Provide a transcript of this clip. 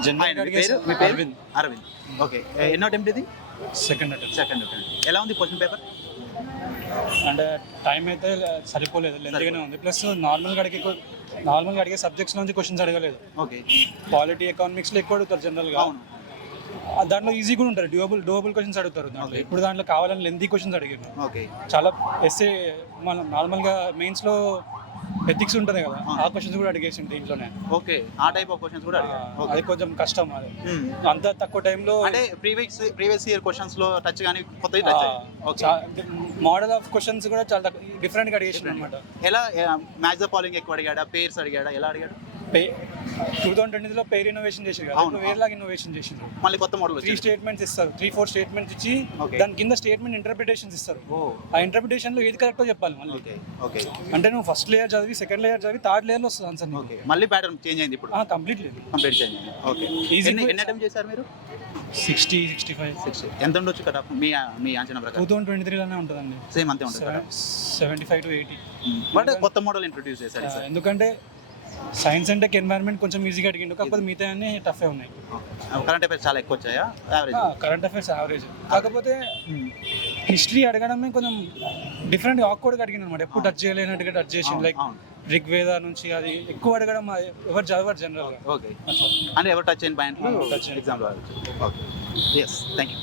మీ పేరు అరవింద్. ఓకే, ఎన్నో అటెంప్ట్ ఇది? Second attempt. Second attempt. ఎలా ఉంది క్వశ్చన్ పేపర్? అంటే టైం అయితే సరిపోలేదు, లెంతీగానే ఉంది. ప్లస్ నార్మల్గా అడిగే సబ్జెక్ట్స్ నుంచి క్వశ్చన్స్ అడగలేదు. ఓకే, పాలిటీ ఎకనామిక్స్లో ఎక్కువ అడుగుతారు జనరల్గా. అవును. దాంట్లో ఈజీ కూడా ఉంటారు, డూయబుల్ క్వశ్చన్స్ అడుగుతారు దాంట్లో. ఇప్పుడు దాంట్లో కావాలని లెంతీ క్వశ్చన్స్ అడిగారు. ఓకే, చాలా ఎస్ఏ మనం నార్మల్గా మెయిన్స్లో ఎథిక్స్ ఉంటుంది కదా, ఆ క్వశ్చన్స్ కూడా అడిగేసింది దీంట్లోనే. ఓకే, ఆ టైప్ ఆఫ్ క్వశ్చన్స్ కూడా అడిగారు. అది కొంచెం కష్టం. అది అంత తక్కువ టైంలో అంటే ప్రీవియస్ ఇయర్ క్వశ్చన్స్ లో టచ్ కానీ కొత్తవి టచ్ అయ్యాయి. మోడల్ ఆఫ్ క్వశ్చన్స్ కూడా చాలా డిఫరెంట్గా అడిగేసింది అనమాట. ఎలా మ్యాచ్ ద ఫాలోయింగ్ ఎక్కువ అడిగాడా, పేర్స్ అడిగాడా, ఎలా అడిగాడు? 2020లో పేర్ ఇన్నోవేషన్ చేసారు కదా, ఇప్పుడు వేరేలాగా ఇన్నోవేషన్ చేసింది. మళ్ళీ కొత్త మోడల్ 3 స్టేట్మెంట్స్ ఇస్తారు, 3-4 స్టేట్మెంట్స్ ఇచ్చి దాని కింద స్టేట్మెంట్ ఇంటర్ప్రిటేషన్స్ ఇస్తారు. ఆ ఇంటర్ప్రిటేషన్ లో ఏది కరెక్టో చెప్పాలి మళ్ళీ. ఓకే, అంటే నువ్వు ఫస్ట్ లేయర్ చదివి, సెకండ్ లేయర్ చదివి, థర్డ్ లేయర్ లో వస్తుంది ఆన్సర్. ఓకే, మళ్ళీ ప్యాటర్న్ చేంజ్ అయింది ఇప్పుడు. కంప్లీట్ చేంజ్ అయింది. ఓకే, ఎన్ని అటెంప్ట్ చేశారు మీరు? 60-65. ఎంత ఉండొచ్చు కదా మీ అంచనా ప్రకారం? 2023లోనే ఉంటుందండి. సేమ్ అంతే ఉంటుంది, 75 to 80. బట్ కొత్త మోడల్ ఇంట్రొడ్యూస్ చేశారు. ఎందుకంటే సైన్స్ అండ్ టెక్ ఎన్వైరన్మెంట్ కొంచెం ఈజీగా అడిగిండు, కాకపోతే మిగతా అన్ని టఫ్ ఉన్నాయి. కరెంట్ అఫైర్స్ చాలా ఎక్కువ వచ్చాయా? Current affairs average. కాకపోతే హిస్టరీ అడగడమే కొంచెం డిఫరెంట్ ఆక్వర్డ్గా అడిగింది అనమాట. ఎప్పుడు టచ్ చేయలేనట్టుగా టచ్ చేసింది. లైక్ ఋగ్వేద నుంచి అది ఎక్కువ అడగడం, ఎవరు చదవరు జనరల్గా. ఓకే, అంటే ఎవరు టచ్ అయిన పాయింట్లు ఎగ్జామ్లో. Okay, yes, thank you.